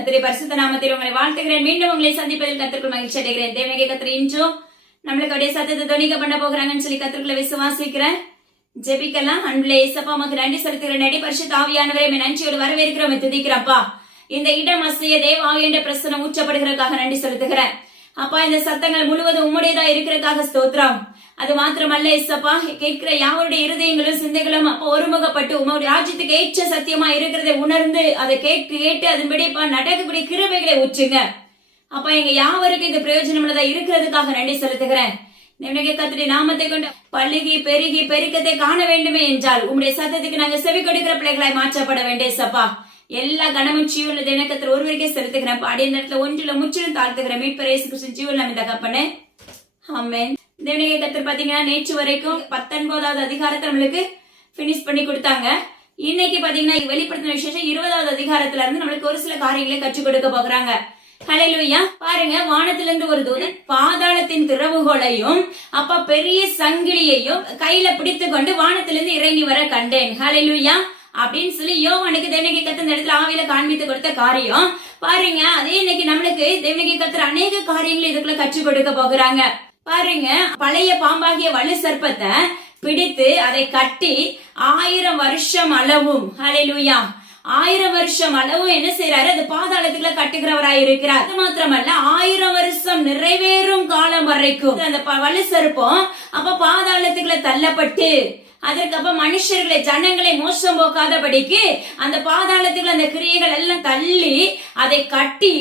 கத்திரி பரிசுத்த நாமத்தில் உங்களை வாழ்த்துகிறேன். மீண்டும் உங்களை சந்திப்பதில் கத்திற்குள் மகிழ்ச்சி அடைகிறேன். தேவகை கத்திரி இன்றும் நம்மளுக்கு அப்படியே சத்தத்தை தொனிக்க பண்ண போகிறாங்கன்னு சொல்லி கத்திற்குள்ள விசுவாசிக்கிறேன். ஜெபிக்கலாம். அன்புல ஏசப்பா மக்கு நன்றி செலுத்துகிறேன் நடி பரிசு தாவியானவரை நன்றியோடு வரவேற்கிறோம். துதிக்கிறப்பா இந்த இடம் அசைய தேவாவி பிரசனம் ஊற்றப்படுகிறதுக்காக நன்றி செலுத்துகிறேன். அப்பா இந்த சத்தங்கள் முழுவதும் உம்முடையதா இருக்கிறதுக்காக ஸ்தோத்ரா அது மாத்திரமல்ல இசப்பா கேட்கிற யாருடைய இருதயங்களும் சிந்தைகளும் அப்போ ஒருமுகப்பட்டு உமோட ராஜ்யத்துக்கு ஏற்ற சத்தியமா இருக்கிறதை உணர்ந்து அதை கேட்டு கேட்டு அதன்படி அப்பா நடக்கக்கூடிய கிருபைகளை ஊற்றுங்க. அப்பா எங்க யாவருக்கும் இந்த பிரயோஜனம் இருக்கிறதுக்காக நன்றி செலுத்துகிறேன். நினைக்க கத்திரி நாமத்தை கொண்டு பழுகி பெருகி பெருக்கத்தை காண வேண்டுமே என்றால் உங்களுடைய சத்தத்துக்கு நாங்க செவி கொடுக்கிற பிள்ளைகளாய் மாற்றப்பட வேண்டிய சப்பா. எல்லா கனமும் ஜீவன தினக்கத்தில் ஒருவருக்கே செலுத்துகிறேன். பாடிய நேரத்துல ஒன்றில் முற்றிலும் தாழ்த்துகிறேன். மீட்பர் இயேசு கிருஷ்ணன் ஜீவன் நம்ம தகப்பனே ஆமென். தேவனிகை கத்தர் பாத்தீங்கன்னா நேற்று வரைக்கும் பத்தொன்பதாவது அதிகாரத்தை நம்மளுக்கு பினிஷ் பண்ணி கொடுத்தாங்க. இன்னைக்கு பாத்தீங்கன்னா வெளிப்படுத்தின விசேஷம் இருபதாவது அதிகாரத்துல இருந்து நம்மளுக்கு ஒரு சில காரியங்களை கற்றுக் கொடுக்க போகிறாங்க. ஹalleluya பாருங்க வானத்திலிருந்து ஒரு தூதன் பாதாளத்தின் திறவுகோலையும் அப்ப பெரிய சங்கிலியையும் கையில பிடித்து கொண்டு வானத்திலிருந்து இறங்கி வர கண்டேன். ஹalleluya அப்படின்னு சொல்லி யோவானுக்கு தேவனகி கத்த இந்த இடத்துல ஆவியில காண்பித்து கொடுத்த காரியம். பாருங்க அதே இன்னைக்கு நம்மளுக்கு தேவனகி கத்துற அநேக காரியங்கள் இதுக்குள்ள கற்றுக் கொடுக்க போகிறாங்க. பாருங்க பழைய பாம்பாகிய வலு சர்ப்பத்தை பிடித்து அதை கட்டி ஆயிரம் வருஷம் அளவும். ஹalleluya ஆயிரம் வருஷம் அளவும் என்ன செய்யறாரு அது பாதாளத்துக்குள்ள கட்டுகிறவராய் இருக்கிறார். அது மாத்திரமல்ல ஆயிரம் வருஷம் நிறைவேறும் காலம் வரைக்கும். அந்த ப- வலு சருப்பம் அப்ப பாதாளத்துக்குள்ள தள்ளப்பட்டு அதற்கப்புறம் மனுஷர்களை ஜனங்களை மோசம் போக்காதபடிக்கு அந்த பாதாளத்துக்குள்ள அந்த கிரியைகள் எல்லாம் தள்ளி அதை கட்டி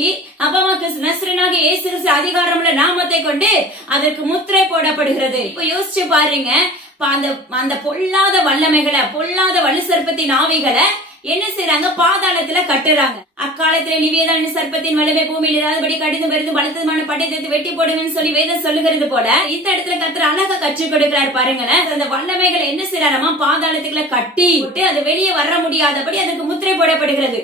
அப்பமாக்கு நஸ்ரனாக இயேசு அதிகாரமுள்ள நாமத்தை கொண்டு அதற்கு முத்திரை போடப்படுகிறது. இப்ப யோசிச்சு பாருங்க அந்த அந்த பொல்லாத வல்லமைகளை பொல்லாத வலு சர்ப்பத்தின் ஆவிகளை என்ன செய்யறாங்க பாதாளத்துல கட்டுறாங்க. அக்காலத்துல நிவேதான சர்ப்பத்தின் வலிமை பூமியில் இல்லாதபடி கடிந்து பெருந்து பலத்தமான பட்டத்தை வெட்டி போடுங்கன்னு சொல்லி வேதம் சொல்லுகிறது போல இந்த இடத்துல கத்துற அழகா கற்றுக் கொடுக்கிறார் பாருங்களேன். அந்த வல்லமைகள் என்ன செய்யறாரமா பாதாளத்துக்குள்ள கட்டி விட்டு அது வெளியே வர முடியாதபடி அதுக்கு முத்திரை போடப்படுகிறது.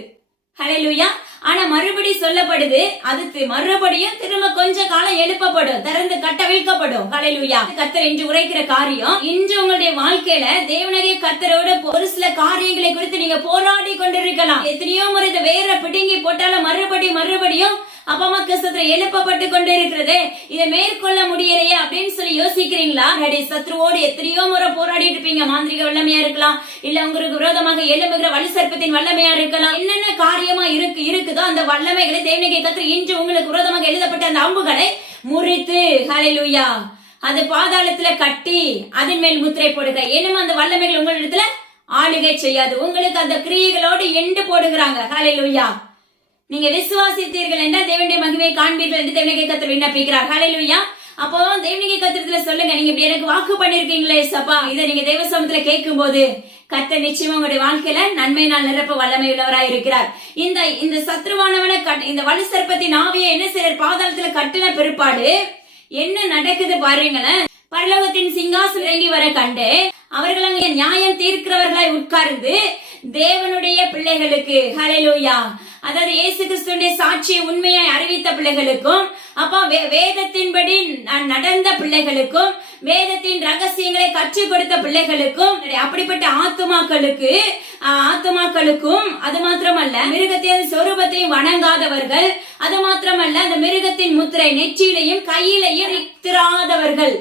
ஹalleluya ஆனா மறுபடி சொல்லப்படுது அது மறுபடியும் திரும்ப கொஞ்ச காலம் எழுப்பப்படும் திறந்து கட்டவிழ்க்கப்படும் கலையிலுயா கத்தர் இன்று உரைக்கிற காரியம் இன்று உங்களுடைய வாழ்க்கையில தேவனகை கத்தரோட ஒரு சில காரியங்களை குறித்து நீங்க போராடி கொண்டிருக்கலாம். எத்தனையோ முறை இதை வேற பிடுங்கி போட்டாலும் மறுபடியும் மறுபடியும் அப்பமா சத்ரு எழுப்பப்பட்டு கொண்டு இருக்கிறதே இதை மேற்கொள்ள முடியலையே அப்படின்னு சொல்லி யோசிக்கிறீங்களா? நடி சத்ருவோடு எத்தனையோ முறை போராடிட்டு இருப்பீங்க. மாந்திரிக வல்லமையா இருக்கலாம். இல்ல உங்களுக்கு விரோதமாக எழும்புகிற வலி சர்ப்பத்தின் வல்லமையா இருக்கலாம். என்னென்ன காரியமா இருக்கு இருக்குதோ அந்த வல்லமைகளை தேவனிகை கத்து இன்று உங்களுக்கு விரோதமாக எழுதப்பட்ட அந்த அம்புகளை முறித்து ஹலிலுயா அது பாதாளத்துல கட்டி அதன் மேல் முத்திரை போடுக ஏனும் அந்த வல்லமைகள் உங்களிடத்துல ஆளுகை செய்யாது. உங்களுக்கு அந்த கிரியைகளோடு எண்டு போடுகிறாங்க. ஹலிலுயா நீங்க விசுவாசித்தீர்கள் என்றால் தேவனுடைய மகிமை காண்பீர்கள் என்று தேவனுடைய கத்திர விண்ணப்பிக்கிறார். ஹalleluya அப்போ தேவனுடைய கத்திரத்துல சொல்லுங்க நீங்க இப்படி எனக்கு வாக்கு பண்ணிருக்கீங்களே சப்பா. இதை நீங்க தேவசமத்துல கேட்கும் போது கத்த நிச்சயமா உங்களுடைய வாழ்க்கையில நன்மையினால் நிரப்ப வல்லமை உள்ளவராய் இருக்கிறார். இந்த இந்த சத்ருவானவன கட்- இந்த வலு சர்ப்பத்தின் ஆவியை என்ன செய்யற பாதாளத்துல கட்டின பிற்பாடு என்ன நடக்குது பாருங்களேன். பரலோகத்தின் சிங்காசனம் இறங்கி வர கண்டு அவர்கள் அங்கே நியாயம் தீர்க்கிறவர்களாய் உட்கார்ந்து தேவனுடைய பிள்ளைகளுக்கு ஹalleluya அதாவது இயேசு கிறிஸ்துடைய சாட்சியை உண்மையாய் அறிவித்த பிள்ளைகளுக்கும் அப்போ வே- வேதத்தின்படி ந- நடந்த பிள்ளைகளுக்கும் வேதத்தின் ரகசியங்களை கற்றுக் கொடுத்த பிள்ளைகளுக்கும் அப்படிப்பட்ட ஆத்துமாக்களுக்கு ஆத்துமாக்களுக்கும் அது மாத்திரமல்ல மிருகத்தின் சொரூபத்தையும் வணங்காதவர்கள் அது மாத்திரமல்ல அந்த மிருகத்தின் முத்திரை நெற்றியிலையும் கையிலையும் திராதவர்கள்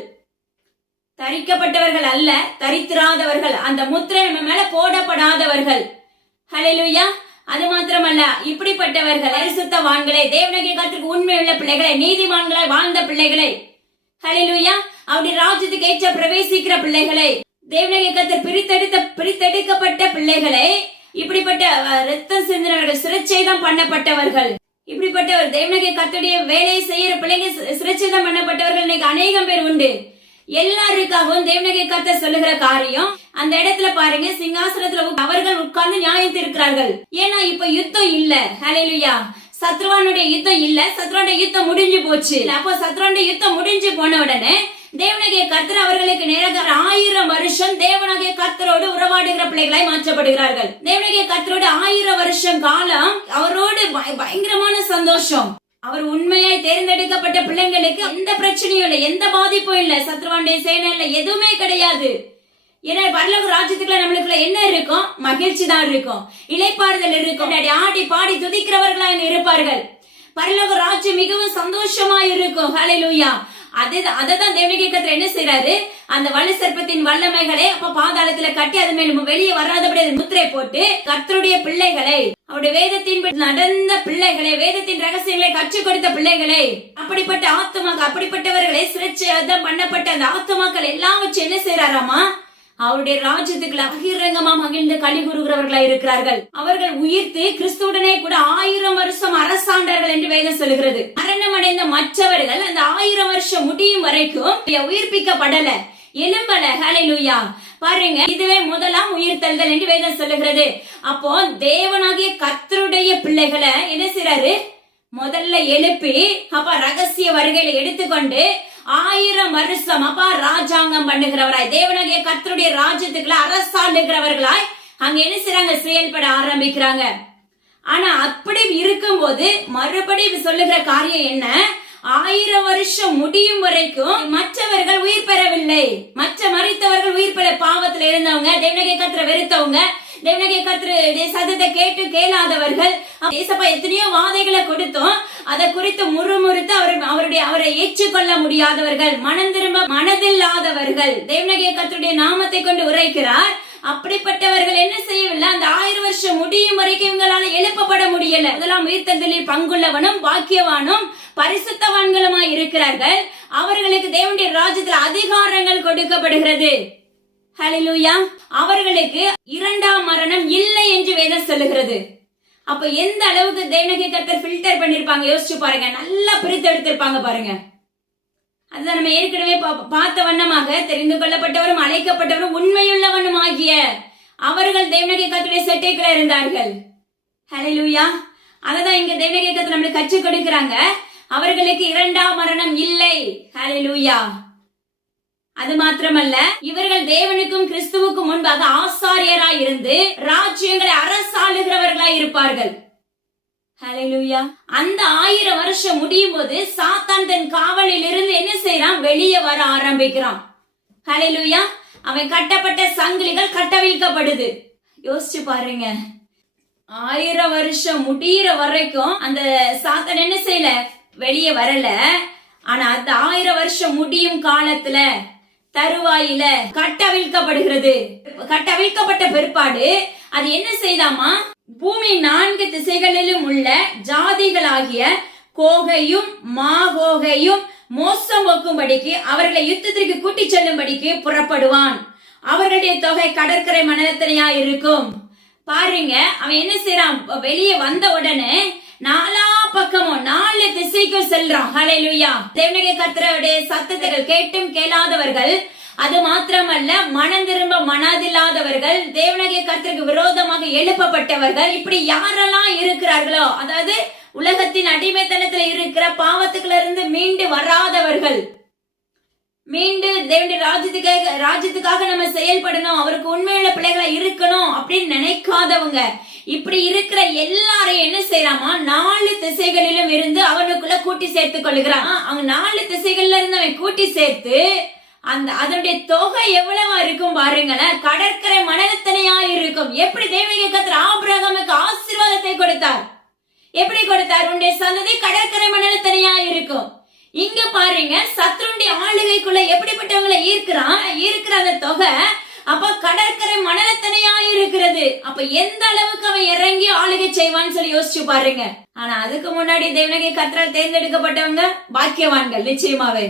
தரிக்கப்பட்டவர்கள் அல்ல தரித்திராதவர்கள். அந்த முத்திரை நம்ம மேல போடப்படாதவர்கள். ஹலெலுயா அது மாத்திரமல்ல இப்படிப்பட்டவர்கள் அரிசுத்த பரிசுத்தவான்களே தேவனகை காலத்துக்கு உண்மையுள்ள பிள்ளைகளை நீதிமான்களை வாழ்ந்த பிள்ளைகளை. ஹலிலுயா அவருடைய ராஜ்யத்துக்கு ஏற்ற பிரவேசிக்கிற பிள்ளைகளை. தேவநகி கத்தர் பிரித்தெடுத்த பிரித்தெடுக்கப்பட்ட பிள்ளைகளை இப்படிப்பட்ட ரத்தம் சிந்தினவர்கள் சிறைச்சேதம் பண்ணப்பட்டவர்கள். இப்படிப்பட்டவர் தேவனகை கத்துடைய வேலையை செய்யற பிள்ளைங்க சி- தான் பண்ணப்பட்டவர்கள். இன்னைக்கு அநேகம் பேர் உண்டு. எல்லாருக்காகவும் தேவனகை கத்த சொல்லுகிற காரியம் அந்த இடத்துல பாருங்க சிங்காசனத்துல அவர்கள் உட்கார்ந்து நியாயம் இருக்கிறார்கள் ஏன்னா இப்ப யுத்தம் இல்ல. ஹalleluya சத்ருவானுடைய யுத்தம் இல்ல. சத்ருவானுடைய யுத்தம் முடிஞ்சு போச்சு. அப்போ சத்ருவானுடைய யுத்தம் முடிஞ்சு போன உடனே தேவனகிய கர்த்தர் அவர்களுக்கு நேராக ஆயிரம் வருஷம் தேவனாகிய கர்த்தரோடு உறவாடுகிற பிள்ளைகளாய் மாற்றப்படுகிறார்கள். தேவனகிய கர்த்தரோடு ஆயிரம் வருஷம் காலம் அவரோடு பய- பயங்கரமான சந்தோஷம். அவர் உண்மையாய் தேர்ந்தெடுக்கப்பட்ட பிள்ளைங்களுக்கு எந்த பிரச்சனையும் இல்லை எந்த பாதிப்பும் இல்லை. சத்ருவாண்டிய சேனை இல்லை எதுவுமே கிடையாது. ஏன்னா பரலோக ராஜ்யத்துக்குள்ள நம்மளுக்குள்ள என்ன இருக்கும்? மகிழ்ச்சி தான் இருக்கும். இளைப்பாறுதல் இருக்கும். ஆடி பாடி துதிக்கிறவர்களா இருப்பார்கள். பரலோக ராஜ்யம் மிகவும் சந்தோஷமா இருக்கும். ஹalleluya அதே அததான் தேவனுடைய கத்தர் என்ன செய்யறாரு அந்த வலு சர்ப்பத்தின் வல்லமைகளை அப்ப பாதாளத்துல கட்டி அது மேல வெளியே வராதபடி அது முத்திரை போட்டு கர்த்தருடைய பிள்ளைகளை அவருடைய வேதத்தின் நடந்த பிள்ளைகளை வேதத்தின் ரகசியங்களை கற்றுக் கொடுத்த பிள்ளைகளை அப்படிப்பட்ட ஆத்துமாக்கள் அப்படிப்பட்டவர்களை சிறைச்சேதம் பண்ணப்பட்ட அந்த ஆத்துமாக்கள் எல்லாம் வச்சு என்ன செய்யறாராமா அவருடைய ராஜ்யத்துக்குள்ள பகிரங்கமா மகிழ்ந்து களி கூறுகிறவர்களா இருக்கிறார்கள். அவர்கள் உயிர்த்து கிறிஸ்துடனே கூட ஆயிரம் வருஷம் அரசாண்டார்கள் என்று வேதம் சொல்லுகிறது. அரணமடைந்த மற்றவர்கள் அந்த ஆயிரம் வருஷம் முடியும் வரைக்கும் உயிர்ப்பிக்கப்படல. எலும்பல ஹalleluya பாருங்க இதுவே முதலாம் உயிர்த்தல்கள் என்று வேதம் சொல்லுகிறது. அப்போ தேவனாகிய கர்த்தருடைய பிள்ளைகளை என்ன செய்றாரு? முதல்ல எழுப்பி அப்ப ரகசிய வருகையில எடுத்துக்கொண்டு ஆயிரம் வருஷம் அப்பா ராஜாங்கம் பண்ணுகிறவராய் தேவனாகிய கர்த்தருடைய ராஜ்யத்துக்குள்ள அரசாண்டுகிறவர்களாய் அங்க என்ன செய்யறாங்க செயல்பட ஆரம்பிக்கிறாங்க. ஆனா அப்படி இருக்கும்போது மறுபடியும் சொல்லுகிற காரியம் என்ன? ஆயிரம் வருஷம் முடியும் வரைக்கும் மற்றவர்கள் உயிர் பெறவில்லை. மற்ற மறித்தவர்கள் உயிர் பெற பாவத்துல இருந்தவங்க தேவனகை கத்திர வெறுத்தவங்க தேவனகை கத்திரு சத்தத்தை கேட்டு கேளாதவர்கள். ஏசப்பா எத்தனையோ வாதைகளை கொடுத்தோம். அதை குறித்து முறுமுறுத்து அவர் அவருடைய அவரை ஏற்றுக்கொள்ள முடியாதவர்கள் மனம் திரும்ப மனதில்லாதவர்கள். தேவனகை கத்தருடைய நாமத்தை கொண்டு உரைக்கிறார். அப்படிப்பட்டவர்கள் என்ன செய்யவில்லை? அந்த ஆயிரம் வருஷம் முடியும் வரைக்கும் இவங்களால எழுப்பப்பட முடியல. அதெல்லாம் உயிர்த்தந்தலில் பங்குள்ளவனும் பாக்கியவானும் பரிசுத்தவான்களுமாய் இருக்கிறார்கள். அவர்களுக்கு தேவனுடைய ராஜ்யத்தில் அதிகாரங்கள் கொடுக்கப்படுகிறது. ஹalleluya. அவர்களுக்கு இரண்டாம் மரணம் இல்லை என்று வேதம் சொல்லுகிறது. அப்ப எந்த அளவுக்கு தேவனகை கர்த்தர் ஃபில்டர் பண்ணிருப்பாங்க? யோசிச்சு பாருங்க. நல்லா பிரித்து எடுத்திருப்பாங்க பாருங்க. அதுதான் நம்ம ஏற்கனவே பா- பார்த்த வண்ணமாக தெரிந்து கொள்ளப்பட்டவரும் அழைக்கப்பட்டவரும் உண்மையுள்ளவனும் ஆகிய அவர்கள் தேவனகை கத்துடைய செட்டைக்குள்ள இருந்தார்கள். லூயா அததான் இங்க தேவனகை கத்து நம்மளுக்கு கற்றுக் கொடுக்கிறாங்க. அவர்களுக்கு இரண்டாம் மரணம் இல்லை. ஹalleluya. அது மாத்திரமல்ல இவர்கள் தேவனுக்கும் கிறிஸ்துவுக்கும் முன்பாக ஆசாரியராய் இருந்து ராஜ்யங்களை அரசாளுகிறவர்களாய் இருப்பார்கள். ஹalleluya அந்த ஆயிரம் வருஷம் முடியும் போது சாத்தான் தன் காவலில் இருந்து என்ன செய்யறான் வெளியே வர ஆரம்பிக்கிறான். ஹalleluya அவன் கட்டப்பட்ட சங்கிலிகள் கட்டவிழ்க்கப்படுது. யோசிச்சு பாருங்க. ஆயிரம் வருஷம் முடியிற வரைக்கும் அந்த சாத்தன் என்ன செய்யல? வெளியே வரல. ஆனா அந்த ஆயிரம் வருஷம் முடியும் காலத்துல தருவாயில. கட்டவிழ்க்கப்படுகிறது. கட்டவிழ்க்கப்பட்ட பிற்பாடு அது என்ன செய்தாமா? பூமி நான்கு திசைகளிலும் உள்ள ஜாதிகளாகிய கோகையும் மாகோகையும் மோசம் போக்கும்படிக்கு அவர்களை யுத்தத்திற்கு கூட்டிச் செல்லும்படிக்கு புறப்படுவான். அவர்களுடைய தொகை கடற்கரை மணலத்தனையா இருக்கும்? பாருங்க அவன் என்ன செய்யறான் வெளியே வந்த உடனே திசைக்கும் செல்றான். ஹalleluya தேவனகை கர்த்தருடைய சத்தத்தைகள் கேட்டும் கேளாதவர்கள் அது மாத்திரமல்ல மனம் திரும்ப மனதில்லாதவர்கள் தேவனகை கர்த்தருக்கு விரோதமாக எழுப்பப்பட்டவர்கள் இப்படி யாரெல்லாம் இருக்கிறார்களோ அதாவது உலகத்தின் அடிமைத்தனத்துல இருக்கிற பாவத்துக்குள்ள இருந்து மீண்டு வராதவர்கள். மீண்டு தேவனுடைய ராஜ்யத்துக்காக ராஜ்யத்துக்காக நம்ம செயல்படணும். அவருக்கு உண்மையுள்ள பிள்ளைகளா இருக்கணும் அப்படின்னு நினைக்காதவங்க. இப்படி இருக்கிற எல்லாரையும் என்ன செய்யறாமா நாலு திசைகளிலும் இருந்து அவனுக்குள்ள கூட்டி சேர்த்து கொள்ளுகிறான். அவங்க நாலு திசைகள்ல இருந்து அவன் கூட்டி சேர்த்து அந்த அதனுடைய தொகை எவ்வளவா இருக்கும் பாருங்களேன். கடற்கரை மணலத்தனையா இருக்கும். எப்படி தேவகை கத்திர ஆபிரகமுக்கு ஆசீர்வாதத்தை கொடுத்தார்? எப்படி கொடுத்தார்? உன்னுடைய சந்ததி கடற்கரை மணலத்தனையா இருக்கும். இங்க பாருங்க சத்ருடைய ஆளுகைக்குள்ள எப்படிப்பட்டவங்களை ஈர்க்கிறான்? ஈர்க்கிற அந்த தொகை அப்ப கடற்கரை மணலத்தனையா இருக்கிறது. அப்ப எந்த அளவுக்கு அவன் இறங்கி ஆளுகை செய்வான்னு சொல்லி யோசிச்சு பாருங்க. ஆனா அதுக்கு முன்னாடி தேவனகை கத்தரால் தேர்ந்தெடுக்கப்பட்டவங்க பாக்கியவான்கள் நிச்சயமாவே.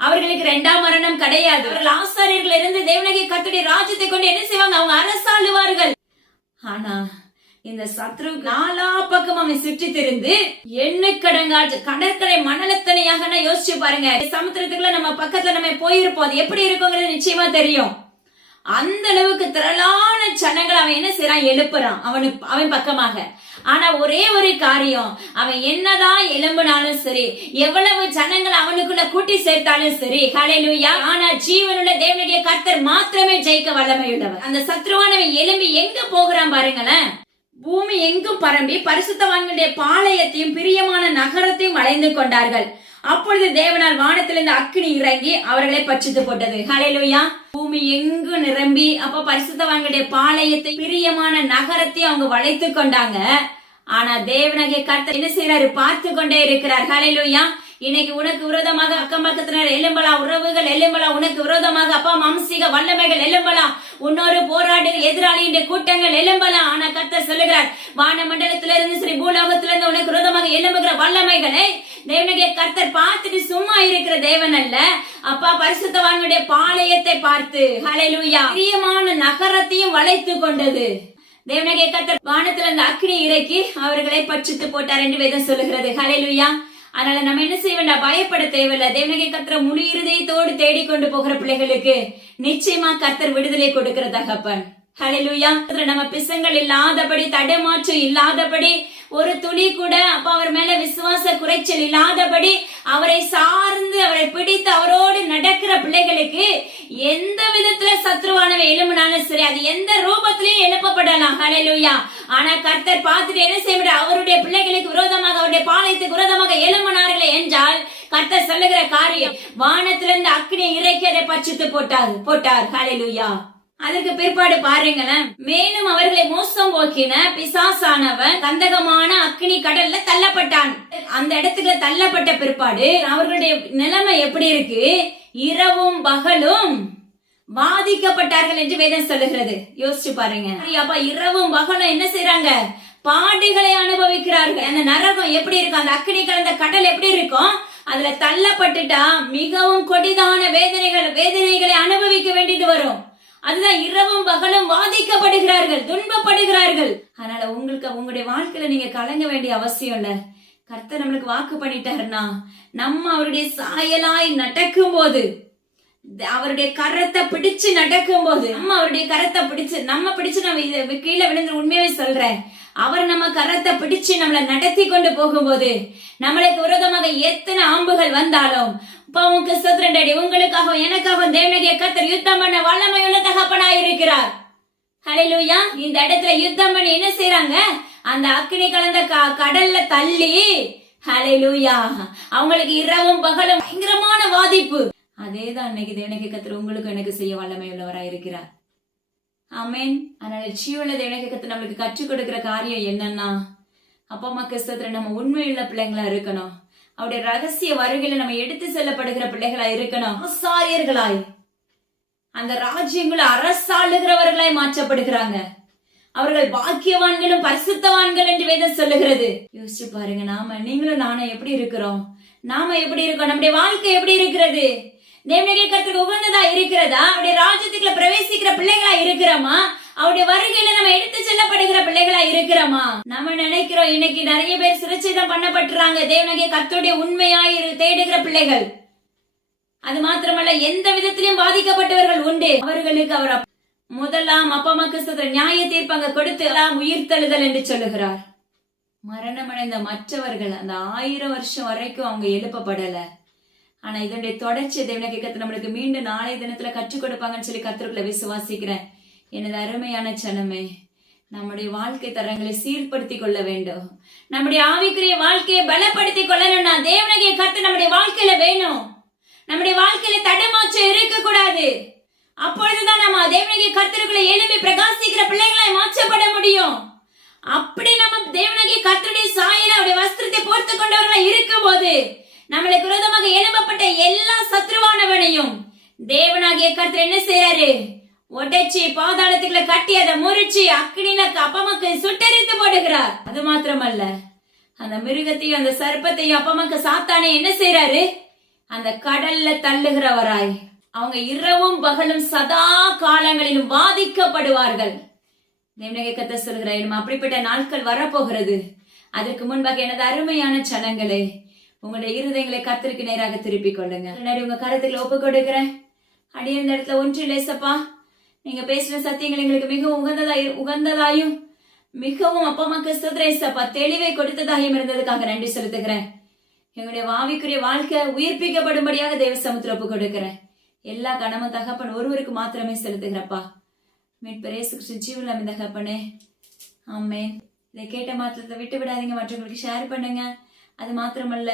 அவர்களுக்கு இரண்டாம் மரணம் கிடையாது. அவர்கள் ஆசாரியர்கள் இருந்து தேவனகை கத்துடைய ராஜ்யத்தை கொண்டு என்ன செய்வாங்க? அவங்க அரசாளுவார்கள். ஆனா இந்த சத்ரு நாலா பக்கம் அவன் சுற்றி திரிந்து கடங்காச்சு கடற்கரை மணலத்தனையாக யோசிச்சு பாருங்க. சமுத்திரத்துக்குள்ள நம்ம பக்கத்துல நம்ம போயிருப்போம். அது எப்படி இருக்குங்கிறது நிச்சயமா தெரியும். அந்த அளவுக்கு திரளான ஜனங்கள் அவன் என்ன செய்யறான் எழுப்புறான். அவனுக்கு அவன் பக்கமாக. ஆனா ஒரே ஒரு காரியம் அவன் என்னதான் எலும்புனாலும் சரி எவ்வளவு ஜனங்கள் அவனுக்குள்ள கூட்டி சேர்த்தாலும் சரி ஹalleluya ஆனா ஜீவனுள்ள தேவனுடைய கர்த்தர் மாத்திரமே ஜெயிக்க வல்லமையுள்ளவர். அந்த சத்ருவானவன் எலும்பி எங்க போகிறான் பாருங்களேன். பூமி எங்கும் பரம்பி பரிசுத்தவான்களுடைய பாளையத்தையும் பிரியமான நகரத்தையும் அடைந்து கொண்டார்கள். அப்பொழுது தேவனால் வானத்திலிருந்து அக்கினி இறங்கி அவர்களை பட்சித்து போட்டது. ஹலையிலுயா பூமி எங்கும் நிரம்பி அப்ப பரிசுத்தவான்களுடைய பாளையத்தை பிரியமான நகரத்தையும் அவங்க வளைத்து கொண்டாங்க. ஆனா தேவனகை கர்த்தர் என்ன செய்யறாரு பார்த்து கொண்டே இருக்கிறார். ஹலையிலுயா இன்னைக்கு உனக்கு விரோதமாக அக்கம் பக்கத்தினர் எலும்பலா உறவுகள் எலும்பலா உனக்கு விரோதமாக அப்பா மாம்சீக வல்லமைகள் எலும்பலா உன்னொரு போராடு எதிராளியின் கூட்டங்கள் எலும்பலா. ஆனா கர்த்தர் சொல்லுகிறார் வான மண்டலத்திலிருந்து சரி பூலோகத்திலிருந்து உனக்கு விரோதமாக எழும்புகிற வல்லமைகளை தேவனுடைய கர்த்தர் பார்த்துட்டு சும்மா இருக்கிற தேவன் அல்ல. அப்பா பரிசுத்தவானுடைய பாளையத்தை பார்த்து ஹalleluya பிரியமான நகரத்தையும் வளைத்து கொண்டது. தேவனகை கர்த்தர் வானத்துல அந்த அக்னி இறக்கி அவர்களை பட்சித்து போட்டார் என்று வேதம் சொல்லுகிறது. ஹலெலுயா அதனால நம்ம என்ன செய்ய வேண்டாம் பயப்பட தேவையில்ல. தேவனகை கத்திர முழு இருதயத்தோடு தேடிக்கொண்டு போகிற பிள்ளைகளுக்கு நிச்சயமா கர்த்தர் விடுதலை கொடுக்கிற தகப்பன். ஹalleluya நம்ம பிசங்கள் இல்லாதபடி தடமாற்றம் இல்லாதபடி ஒரு துளி கூட அப்ப அவர் மேல விசுவாச குறைச்சல் இல்லாதபடி அவரை சார்ந்து அவரை பிடித்து அவரோடு நடக்கிற பிள்ளைகளுக்கு எந்த விதத்துல சத்ருவானவன் சரி அது எந்த ரூபத்திலையும் எழுப்பப்படலாம். ஹalleluya. ஆனா கர்த்தர் பார்த்துட்டு என்ன செய்ய முடியும்? அவருடைய பிள்ளைகளுக்கு விரோதமாக அவருடைய பாளையத்துக்கு விரோதமாக எழும்பினார்களே என்றால் கர்த்தர் சொல்லுகிற காரியம் வானத்திலிருந்து அக்னி இறக்கி அதை பட்சித்து போட்டார் போட்டார். ஹalleluya. அதற்கு பிற்பாடு பாருங்களேன் மேலும் அவர்களை மோசம் போக்கின பிசாசானவன் கந்தகமான அக்னி கடல்ல தள்ளப்பட்டான். அந்த இடத்துக்கு தள்ளப்பட்ட பிற்பாடு அவர்களுடைய நிலைமை எப்படி இருக்கு? இரவும் பகலும் பாதிக்கப்பட்டார்கள் என்று வேதம் சொல்லுகிறது. யோசிச்சு பாருங்க. அப்ப இரவும் பகலும் என்ன செய்யறாங்க பாடுகளை அனுபவிக்கிறார்கள். அந்த நரகம் எப்படி இருக்கும்? அந்த அக்கினி கலந்த கடல் எப்படி இருக்கும்? அதுல தள்ளப்பட்டுட்டா மிகவும் கொடிதான வேதனைகள் வேதனைகளை அனுபவிக்க வேண்டியது வரும். அதுதான் இரவும் பகலும் பாதிக்கப்படுகிறார்கள் துன்பப்படுகிறார்கள். அதனால உங்களுக்கு உங்களுடைய வாழ்க்கையில நீங்க கலங்க வேண்டிய அவசியம் இல்ல. கர்த்தர் நம்மளுக்கு வாக்கு பண்ணிட்டாருன்னா நம்ம அவருடைய சாயலாய் நடக்கும் போது அவருடைய கரத்தை பிடிச்சு நடக்கும் போது நம்ம அவருடைய கரத்தை பிடிச்சு நம்ம பிடிச்சு நம்ம இதை கீழே விழுந்து உண்மையாவே சொல்றேன். அவர் நம்ம கரத்தை பிடிச்சு நம்மளை நடத்தி கொண்டு போகும்போது நம்மளுக்கு விரோதமாக எத்தனை ஆம்புகள் வந்தாலும் உங்க சத்ரண்டடி உங்களுக்காக எனக்காக தேவனகிய கத்தர் யுத்தம் பண்ண வல்லமையுள்ள தகப்பனாக இருக்கிறார். ஹலிலூயா இந்த இடத்துல யுத்தம் பண்ணி என்ன செய்யறாங்க அந்த அக்னி கலந்த க- கடல்ல தள்ளி ஹலிலூயா அவங்களுக்கு இரவும் பகலும் பயங்கரமான அதே தான் அன்னைக்கு தேவனகிய கத்தர் உங்களுக்கு எனக்கு செய்ய வல்லமை உள்ளவராய் இருக்கிறார். அமேன் அதனால ஜீவன தேவனகிய கத்து நம்மளுக்கு கற்றுக் கொடுக்கிற காரியம் என்னன்னா அப்பா அம்மா கிறிஸ்தத்துல நம்ம உண்மையுள்ள பிள்ளைங்களா இருக்கணும். அவருடைய ரகசிய வருகையில நம்ம எடுத்து செல்லப்படுகிற பிள்ளைகளா இருக்கணும். ஆசாரியர்களாய் அந்த ராஜ்யங்களை அரசாளுகிறவர்களாய் மாற்றப்படுகிறாங்க. அவர்கள் பாக்கியவான்களும் பரிசுத்தவான்கள் என்று வேதம் சொல்லுகிறது. யோசிச்சு பாருங்க நாம நீங்களும் நானும் எப்படி இருக்கிறோம்? நாம எப்படி இருக்கோம்? நம்முடைய வாழ்க்கை எப்படி இருக்கிறது? தேவனுடைய கருத்துக்கு உகந்ததா இருக்கிறதா? அவருடைய ராஜ்யத்துக்குள்ள பிரவேசிக்கிற பிள்ளைகளா இருக்கிறோமா? அவருடைய வருகையில நம்ம எடுத்து செல்லப்படுகிற பிள்ளைகளா இருக்கிறோமா? நம்ம நினைக்கிறோம் இன்னைக்கு நிறைய பேர் சிரச்சேதம் பண்ணப்பட்டுறாங்க. தேவனகை கத்துடைய உண்மையாய் இரு- தேடுகிற பிள்ளைகள். அது மாத்திரமல்ல எந்த விதத்திலும் பாதிக்கப்பட்டவர்கள் உண்டு. அவர்களுக்கு அவர் முதலாம் அப்பா அம்மா நியாய தீர்ப்பங்க கொடுத்து எல்லாம் உயிர்த்தெழுதல் என்று சொல்லுகிறார். மரணமடைந்த மற்றவர்கள் அந்த ஆயிரம் வருஷம் வரைக்கும் அவங்க எழுப்பப்படலை. ஆனா இதனுடைய தொடர்ச்சி தேவன கேட்கறது நம்மளுக்கு மீண்டும் நாளைய தினத்துல கற்றுக் கொடுப்பாங்கன்னு சொல்லி கத்திரக்குள்ள விசுவாசிக்கிறேன். எனது அருமையான சனமே நம்முடைய வாழ்க்கை தரங்களை சீர்படுத்திக் கொள்ள வேண்டும். நம்முடைய ஆவிக்குரிய வாழ்க்கையை பலப்படுத்திக் கொள்ளணும்னா தேவனகைய கத்து நம்முடைய வாழ்க்கையில வேணும். நம்முடைய வாழ்க்கையில தடமாற்றம் இருக்க கூடாது அப்பொழுதுதான் நம்ம தேவனகிய கர்த்தருக்குள்ள எழுப்பி பிரகாசிக்கிற பிள்ளைங்களாய் மாற்றப்பட முடியும். அப்படி நம்ம தேவனகி கத்தருடைய சாயல அவருடைய வஸ்திரத்தை போர்த்து கொண்டவர்களா இருக்கும் போது நம்மளுக்கு விரோதமாக எழுப்பப்பட்ட எல்லா சத்ருவானவனையும் தேவனாகிய கர்த்தர் என்ன செய்யறாரு உடைச்சி பாதாளத்துக்குள்ள கட்டி அதை முறிச்சு அக்னில அப்பமக்கு சுட்டரித்து போடுகிறார். அது மாத்திரமல்ல. அந்த மிருகத்தையும் அந்த சர்ப்பத்தையும் அப்பமக்கு சாத்தானே என்ன செய்யறாரு அந்த கடல்ல தள்ளுகிறவராய். அவங்க இரவும் பகலும் சதா காலங்களிலும் பாதிக்கப்படுவார்கள். தேவனகை கத்த சொல்கிறாய் அப்படிப்பட்ட நாட்கள் வரப்போகிறது. அதற்கு முன்பாக எனது அருமையான சனங்களே உங்களுடைய இருதயங்களை கத்திற்கு நேராக திருப்பிக் கொள்ளுங்க. முன்னாடி உங்க கருத்துக்களை ஒப்பு கொடுக்கிறேன். அடிய இந்த இடத்துல ஒன்று இல்லைசப்பா நீங்க பேசின சத்தியங்கள் எங்களுக்கு மிகவும் உகந்ததாய் உகந்ததாயும் மிகவும் அப்பா அப்பமா கிறிஸ்துரேசப்பா தெளிவை கொடுத்ததாயும் இருந்ததுக்காக நன்றி செலுத்துகிறேன். எங்களுடைய வாவிக்குரிய வாழ்க்கை உயிர்ப்பிக்கப்படும்படியாக தெய்வ சமுத்திர ஒப்பு கொடுக்கிறேன். எல்லா கணமும் தகப்பன் ஒருவருக்கு மாத்திரமே செலுத்துகிறப்பா மீட்பரேசு கிருஷ்ண ஜீவனம் இந்த தகப்பனே. ஆமே இதை கேட்ட மாத்திரத்தை விட்டு விடாதீங்க மற்றவங்களுக்கு ஷேர் பண்ணுங்க. அது மாத்திரமல்ல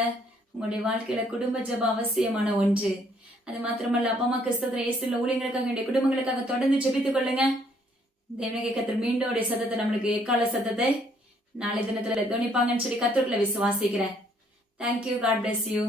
உங்களுடைய வாழ்க்கையில குடும்ப ஜெபம் அவசியமான ஒன்று. அது மாத்திரமல்ல அப்பா அம்மா கிறிஸ்தவ இயேசுல ஊழியங்களுக்காக என்னுடைய குடும்பங்களுக்காக தொடர்ந்து ஜெபித்துக் கொள்ளுங்க. தேவனகை கத்தர் மீண்டும் உடைய சத்தத்தை நம்மளுக்கு எக்கால சத்தத்தை நாளை தினத்துல கவனிப்பாங்கன்னு சொல்லி கத்தருக்குள்ள விசுவாசிக்கிறேன். Thank you God bless you